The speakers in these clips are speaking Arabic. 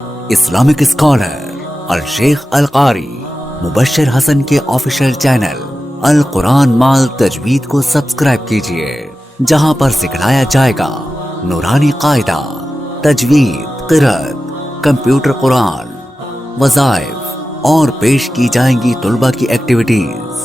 Islamic scholar अल शेख अल कारी मुबश्शिर हसन के official channel अल कुरान माल तजवीद को सब्सक्राइब कीजिए, जहां पर सिखलाया जाएगा नूरानी कायदा, तजवीद, क़िरात, कंप्यूटर कुरान, वज़ाइफ और पेश की जाएंगी तुलबा की एक्टिविटीज।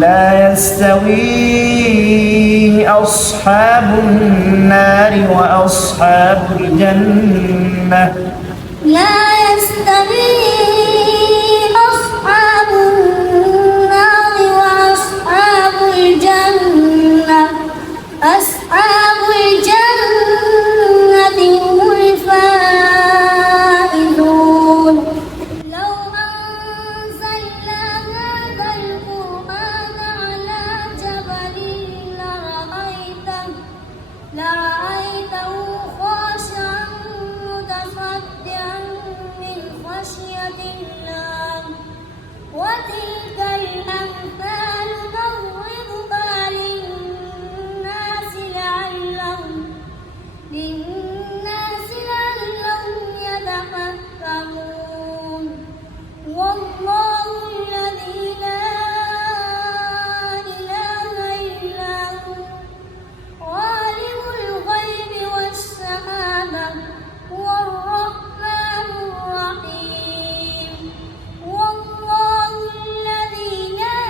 لا يستوي أصحاب النار وأصحاب الجنة لا يستوي أصحاب النار وأصحاب الجنة أصحاب الجنة هم الفائزون. لو أنزلنا هذا القرآن على جبل لرأيته خاشعا متصدعا من خشية الله. وتلك الأمثال نضربها للناس لعلهم يتفكرون. والله الذي لا إله إلا هو عالم الغيب والشهادة هو الرحمن الرحيم. والله الذي لا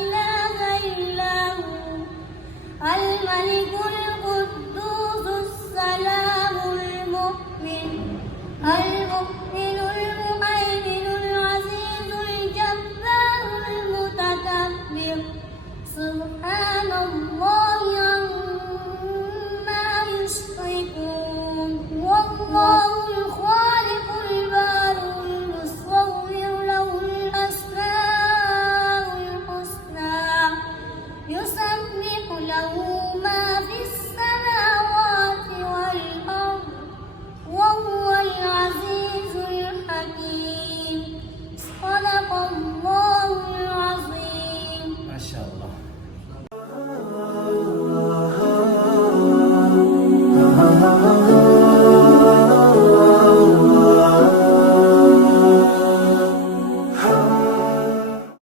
إله إلا هو الملك القدوس السلام المؤمن المؤمن